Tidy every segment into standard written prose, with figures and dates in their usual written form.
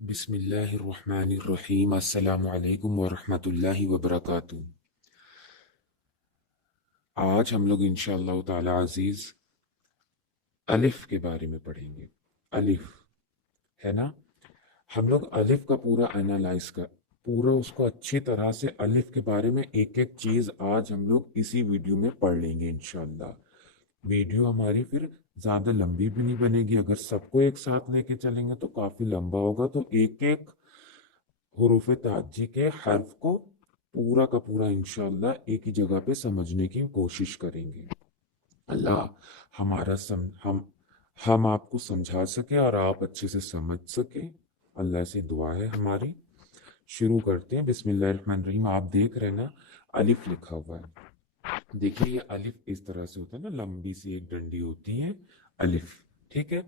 بسم اللہ الرحمن الرحیم، السلام علیکم ورحمۃ اللہ وبرکاتہ۔ آج ہم لوگ انشاءاللہ تعالی عزیز الف کے بارے میں پڑھیں گے۔ الف ہے نا، ہم لوگ الف کا پورا انالائز کر پورا اس کو اچھی طرح سے الف کے بارے میں ایک ایک چیز آج ہم لوگ اسی ویڈیو میں پڑھ لیں گے انشاءاللہ۔ ویڈیو ہماری پھر زیادہ لمبی بھی نہیں بنے گی، اگر سب کو ایک ساتھ لے کے چلیں گے تو کافی لمبا ہوگا، تو ایک ایک حروف تعجی کے حرف کو پورا کا پورا انشاءاللہ ایک ہی جگہ پہ سمجھنے کی کوشش کریں گے۔ اللہ ہمارا ہم آپ کو سمجھا سکے اور آپ اچھے سے سمجھ سکے، اللہ سے دعا ہے ہماری۔ شروع کرتے ہیں، بسم اللہ الرحمن الرحیم۔ آپ دیکھ رہے ہیں نا الف لکھا ہوا ہے، دیکھیے یہ الف اس طرح سے ہوتا ہے نا، لمبی سی ایک ڈنڈی ہوتی ہے الف، ٹھیک ہے۔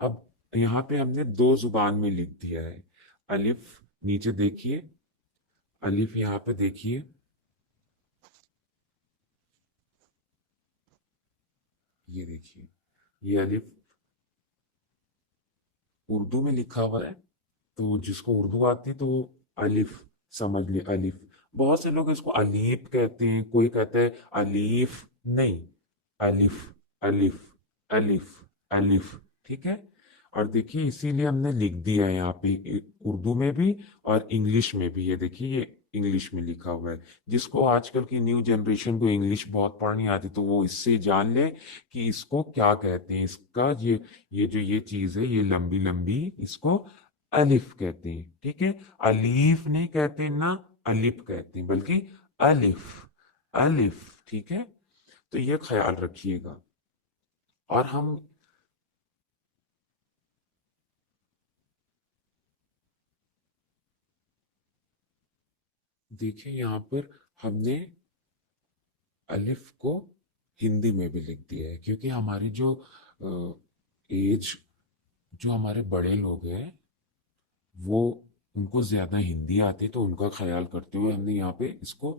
اب یہاں پہ ہم نے دو زبان میں لکھ دیا ہے الف، نیچے دیکھیے الف، یہاں پہ دیکھیے یہ دیکھیے یہ الف اردو میں لکھا ہوا ہے، تو جس کو اردو آتی تو وہ الف سمجھ لے الف۔ بہت سے لوگ اس کو الیف کہتے ہیں، کوئی کہتا ہے الیف، نہیں، الف الف الف الف، ٹھیک ہے۔ اور دیکھیے اسی لیے ہم نے لکھ دیا ہے یہاں پہ اردو میں بھی اور انگلش میں بھی، یہ دیکھیے یہ انگلش میں لکھا ہوا ہے۔ جس کو آج کل کی نیو جنریشن کو انگلش بہت پڑھنی آتی تو وہ اس سے جان لے کہ اس کو کیا کہتے ہیں، اس کا یہ جو یہ چیز ہے یہ لمبی لمبی، اس کو الف کہتے ہیں، ٹھیک ہے۔ الیف نہیں کہتے نہ الف کہتے ہیں، بلکہ الف الف، ٹھیک ہے۔ تو یہ خیال رکھیے گا۔ اور ہم دیکھیں یہاں پر ہم نے الف کو ہندی میں بھی لکھ دیا ہے، کیونکہ ہماری جو ایج، جو ہمارے بڑے لوگ ہیں وہ ان کو زیادہ ہندی آتی، تو ان کا خیال کرتے ہوئے ہم نے یہاں پہ اس کو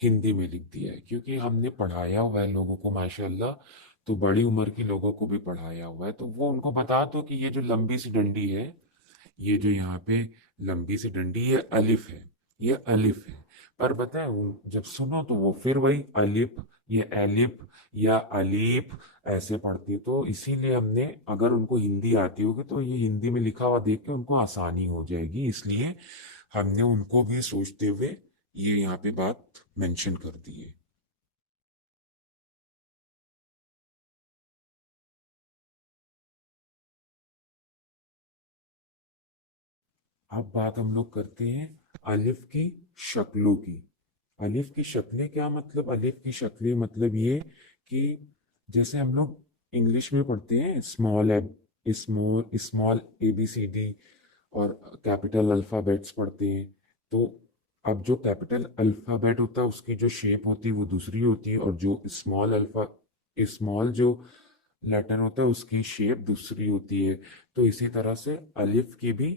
ہندی میں لکھ دیا ہے، کیونکہ ہم نے پڑھایا ہوا ہے لوگوں کو ماشاءاللہ، تو بڑی عمر کی لوگوں کو بھی پڑھایا ہوا ہے، تو وہ ان کو بتا دو کہ یہ جو لمبی سی ڈنڈی ہے، یہ جو یہاں پہ لمبی سی ڈنڈی یہ الف ہے، یہ الف ہے۔ پر بتائیں جب سنو تو وہ پھر وہی الف، یہ الف یا الیپ ایسے پڑھتی، تو اسی لیے ہم نے، اگر ان کو ہندی آتی ہوگی تو یہ ہندی میں لکھا ہوا دیکھ کے ان کو آسانی ہو جائے گی، اس لیے ہم نے ان کو بھی سوچتے ہوئے یہ یہاں پہ بات مینشن کر دی ہے۔ اب بات ہم لوگ کرتے ہیں الف کی شکلوں کی۔ الف کی شکلیں کیا مطلب؟ الف کی شکلیں مطلب یہ کہ جیسے ہم لوگ انگلش میں پڑھتے ہیں اسمال اسمال اے بی سی ڈی، اور کیپٹل الفابیٹس پڑھتے ہیں، تو اب جو کیپٹل الفابیٹ ہوتا ہے اس کی جو شیپ ہوتی ہے وہ دوسری ہوتی ہے، اور جو اسمال جو لیٹر ہوتا ہے اس کی شیپ دوسری ہوتی ہے۔ تو اسی طرح سے الف کی بھی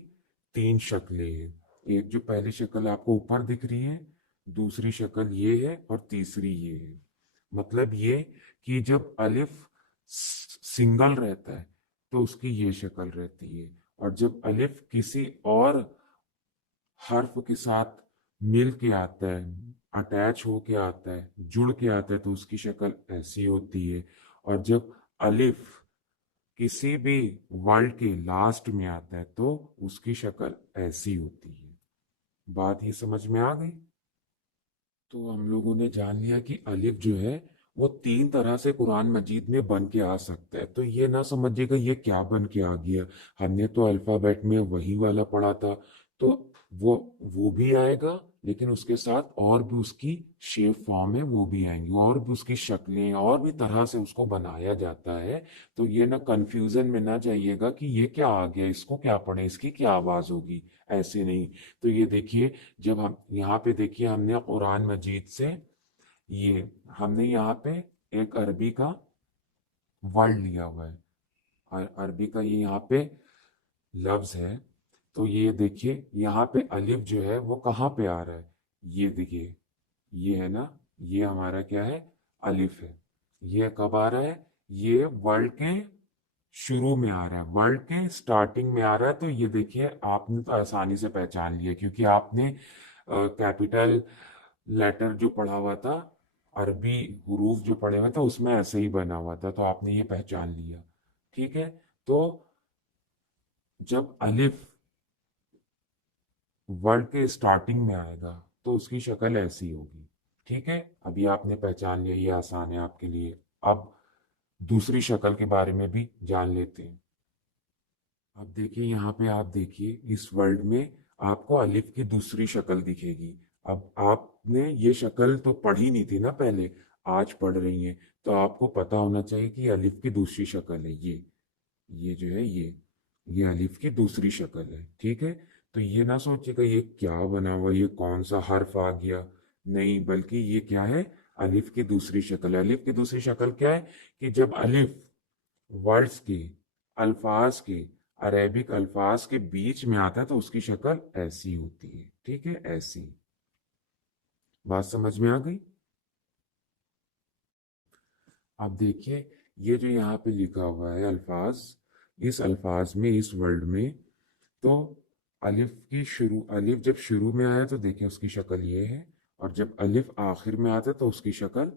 تین شکلیں ہیں، ایک جو پہلی شکل آپ کو اوپر دکھ رہی ہے، دوسری شکل یہ ہے، اور تیسری یہ ہے۔ مطلب یہ کہ جب الف سنگل رہتا ہے تو اس کی یہ شکل رہتی ہے، اور جب الف کسی اور حرف کے ساتھ مل کے آتا ہے، اٹیچ ہو کے آتا ہے، جڑ کے آتا ہے، تو اس کی شکل ایسی ہوتی ہے۔ اور جب الف کسی بھی ورڈ کے لاسٹ میں آتا ہے تو اس کی شکل ایسی ہوتی ہے۔ بات یہ سمجھ میں آ گئی؟ تو ہم لوگوں نے جان لیا کہ الف جو ہے وہ تین طرح سے قرآن مجید میں بن کے آ سکتا ہے، تو یہ نہ سمجھے گا یہ کیا بن کے آ گیا، ہم نے تو الفابیٹ میں وہی والا پڑھا تھا، تو وہ وہ بھی آئے گا، لیکن اس کے ساتھ اور بھی اس کی شیپ فارم ہے وہ بھی آئیں گی، اور بھی اس کی شکلیں اور بھی طرح سے اس کو بنایا جاتا ہے۔ تو یہ نہ کنفیوژن میں نہ جائیے گا کہ یہ کیا آ گیا، اس کو کیا پڑھیں، اس کی کیا آواز ہوگی، ایسے نہیں۔ تو یہ دیکھیے، جب ہم یہاں پہ دیکھیے ہم نے قرآن مجید سے یہ ہم نے یہاں پہ ایک عربی کا ورڈ لیا ہوا ہے، اور عربی کا یہ یہاں پہ لفظ ہے، تو یہ دیکھیے یہاں پہ الف جو ہے وہ کہاں پہ آ رہا ہے، یہ دیکھیے یہ ہے نا، یہ ہمارا کیا ہے، الف ہے۔ یہ کب آ رہا ہے؟ یہ ورڈ کے شروع میں آ رہا ہے، ورڈ کے سٹارٹنگ میں آ رہا ہے، تو یہ دیکھیے آپ نے تو آسانی سے پہچان لیا کیونکہ آپ نے کیپیٹل لیٹر جو پڑھا ہوا تھا، عربی حروف جو پڑھے ہوئے تھے اس میں ایسے ہی بنا ہوا تھا، تو آپ نے یہ پہچان لیا. ٹھیک ہے. تو جب الف ورڈ کے سٹارٹنگ میں آئے گا تو اس کی شکل ایسی ہوگی. ٹھیک ہے. ابھی آپ نے پہچان لیا، یہ آسان ہے آپ کے لیے. اب دوسری شکل کے بارے میں بھی جان لیتے ہیں. اب دیکھیے یہاں پہ، آپ دیکھیے اس ورڈ میں آپ کو الف کی دوسری شکل دکھے گی. اب آپ نے یہ شکل تو پڑھی نہیں تھی نا پہلے، آج پڑھ رہی ہیں، تو آپ کو پتا ہونا چاہیے کہ یہ الف کی دوسری شکل ہے. یہ جو ہے یہ الف کی دوسری شکل ہے. ٹھیک ہے. تو یہ نہ سوچے کہ یہ کیا بنا ہوا، یہ کون سا حرف آ گیا. نہیں، بلکہ یہ کیا ہے؟ الف کی دوسری شکل ہے. الف کی دوسری شکل کیا ہے؟ کہ جب الف ورڈز کے، الفاظ کے، عربک الفاظ کے بیچ میں آتا ہے تو اس کی شکل ایسی ہوتی ہے. ٹھیک ہے، ایسی. بات سمجھ میں آ گئی؟ اب دیکھیے یہ جو یہاں پہ لکھا ہوا ہے الفاظ، اس الفاظ میں، اس ورڈ میں، تو الف جب شروع میں آیا تو دیکھیں اس کی شکل یہ ہے، اور جب الف آخر میں آتا ہے تو اس کی شکل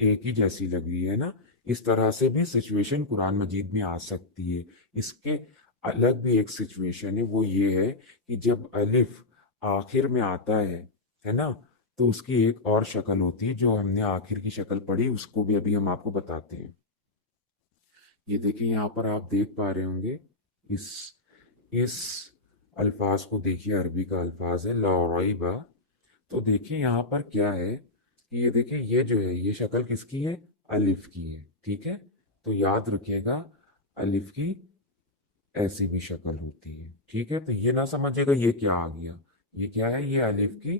ایک ہی جیسی لگ رہی ہے نا. اس طرح سے بھی سچویشن قرآن مجید میں آ سکتی ہے. اس کے الگ بھی ایک سچویشن ہے، وہ یہ ہے کہ جب الف آخر میں آتا ہے نا، تو اس کی ایک اور شکل ہوتی ہے جو ہم نے آخر کی شکل پڑھی، اس کو بھی ابھی ہم آپ کو بتاتے ہیں. یہ دیکھیں یہاں پر آپ دیکھ پا رہے ہوں گے، اس اس الفاظ کو دیکھیے، عربی کا الفاظ ہے لا ریب. تو دیکھیں یہاں پر کیا ہے کہ یہ دیکھیں یہ جو ہے یہ شکل کس کی ہے؟ الف کی ہے. ٹھیک ہے. تو یاد رکھیے گا الف کی ایسی بھی شکل ہوتی ہے. ٹھیک ہے. تو یہ نہ سمجھے گا یہ کیا آ گیا. یہ کیا ہے؟ یہ الف کی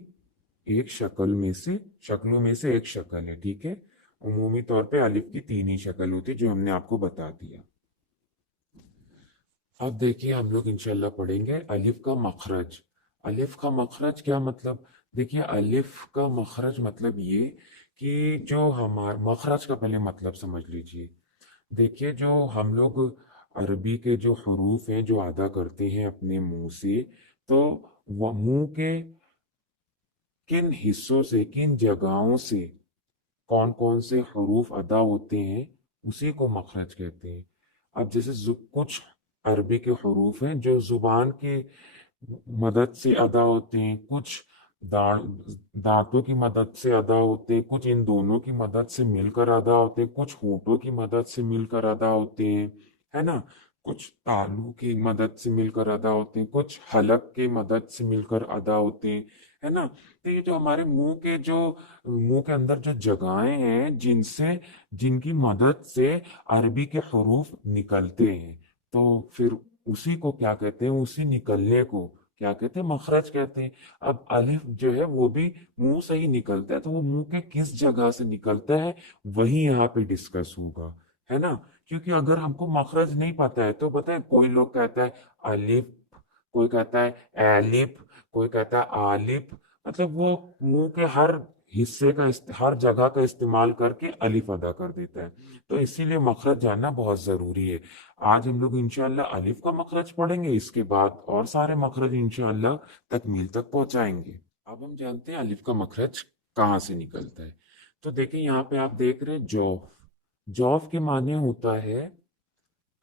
ایک شکلوں میں سے ایک شکل ہے. ٹھیک ہے. عمومی طور پہ الف کی تین ہی شکل ہوتی ہے جو ہم نے آپ کو بتا دیا. اب دیکھیے ہم لوگ انشاءاللہ پڑھیں گے الف کا مخرج. الف کا مخرج کیا مطلب؟ دیکھیے الف کا مخرج مطلب یہ کہ جو ہمارا مخرج کا پہلے مطلب سمجھ لیجئے. دیکھیے جو ہم لوگ عربی کے جو حروف ہیں جو ادا کرتے ہیں اپنے منہ سے، تو وہ منہ کے کن حصوں سے، کن جگہوں سے کون کون سے حروف ادا ہوتے ہیں اسی کو مخرج کہتے ہیں. اب جیسے کچھ عربی کے حروف ہیں جو زبان کی مدد سے ادا ہوتے ہیں، کچھ دانتوں کی مدد سے ادا ہوتے ہیں، کچھ ان دونوں کی مدد سے مل کر ادا ہوتے ہیں، کچھ ہونٹوں کی مدد سے مل کر ادا ہوتے ہیں، ہے نا. کچھ تالو کی مدد سے مل کر ادا ہوتے ہیں، کچھ حلق کی مدد سے مل کر ادا ہوتے ہیں، ہے نا. تو یہ جو ہمارے منہ کے اندر جو جگہیں ہیں جن کی مدد سے عربی کے حروف نکلتے ہیں، تو پھر اسی کو کیا کہتے ہیں؟ اسی نکلنے کو کیا کہتے ہیں؟ مخرج کہتے ہیں. اب الف جو ہے وہ بھی منہ سے ہی نکلتا ہے، تو وہ منہ کے کس جگہ سے نکلتا ہے وہی یہاں پہ ڈسکس ہوگا، ہے نا. کیونکہ اگر ہم کو مخرج نہیں پتا ہے تو بتائیں، کوئی لوگ کہتا ہے الف، کوئی کہتا ہے ایلف، کوئی کہتا ہے آلف، مطلب وہ منہ کے ہر حصے کا ہر جگہ کا استعمال کر کے الف ادا کر دیتا ہے. تو اسی لیے مخرج جاننا بہت ضروری ہے. آج ہم لوگ انشاءاللہ الف کا مخرج پڑھیں گے، اس کے بعد اور سارے مخرج انشاءاللہ تکمیل تک پہنچائیں گے. اب ہم جانتے ہیں الف کا مخرج کہاں سے نکلتا ہے. تو دیکھیں یہاں پہ آپ دیکھ رہے ہیں جوف. جوف کے معنی ہوتا ہے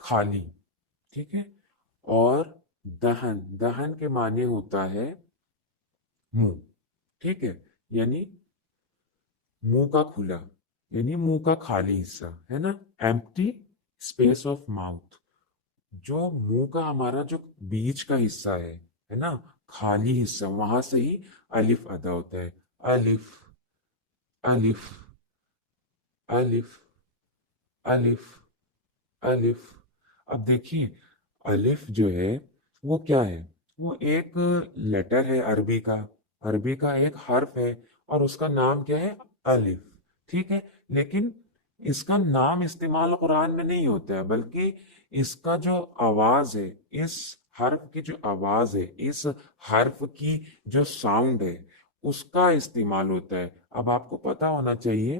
خالی. ٹھیک ہے. اور دہن کے معنی ہوتا ہے منہ. ٹھیک ہے. یعنی منہ کا کھلا، یعنی منہ کا خالی حصہ، ہے نا. Empty space of mouth. جو منہ کا ہمارا جو بیچ کا حصہ ہے نا، خالی حصہ، وہاں سے ہی الف ادا ہوتا ہے. الف، الف، الف، الف، الف. اب دیکھیے الف جو ہے وہ کیا ہے؟ وہ ایک لیٹر ہے عربی کا ایک حرف ہے، اور اس کا نام کیا ہے؟ الف. ٹھیک ہے. لیکن اس کا نام استعمال قرآن میں نہیں ہوتا ہے، بلکہ اس کا جو آواز ہے، اس حرف کی جو آواز ہے، اس حرف کی جو ساؤنڈ ہے، اس کا استعمال ہوتا ہے. اب آپ کو پتا ہونا چاہیے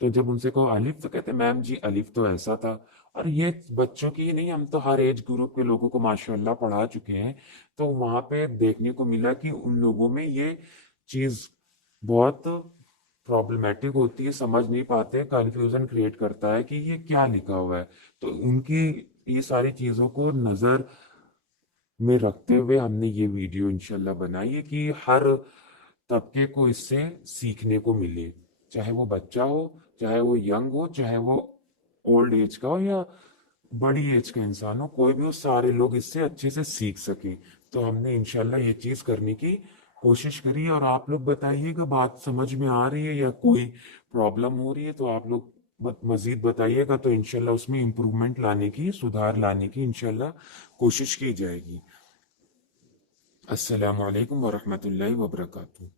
تو جب ان سے کہو الف تو کہتے ہیں میم جی الف تو ایسا تھا. اور یہ بچوں کی ہی نہیں، ہم تو ہر ایج گروپ کے لوگوں کو ماشاءاللہ پڑھا چکے ہیں. تو وہاں پہ دیکھنے کو ملا کہ ان لوگوں میں یہ چیز بہت پرابلمیٹک ہوتی ہے، سمجھ نہیں پاتے، کنفیوژن کریٹ کرتا ہے کہ یہ کیا لکھا ہوا ہے. تو ان کی یہ ساری چیزوں کو نظر میں رکھتے ہوئے ہم نے یہ ویڈیو انشاءاللہ بنائی ہے کہ ہر طبقے کو اس سے سیکھنے کو ملے، چاہے وہ بچہ ہو، چاہے وہ ینگ ہو، چاہے وہ اولڈ ایج کا ہو یا بڑی ایج کا انسان ہو، کوئی بھی ہو، سارے لوگ اس سے اچھے سے سیکھ سکیں. تو ہم نے انشاءاللہ یہ چیز کرنے کی کوشش کری. اور آپ لوگ بتائیے گا بات سمجھ میں آ رہی ہے یا کوئی پرابلم ہو رہی ہے تو آپ لوگ مزید بتائیے گا، تو انشاءاللہ اس میں امپرومنٹ لانے کی، سدھار لانے کی انشاءاللہ کوشش کی جائے گی. السلام علیکم ورحمۃ اللہ وبرکاتہ.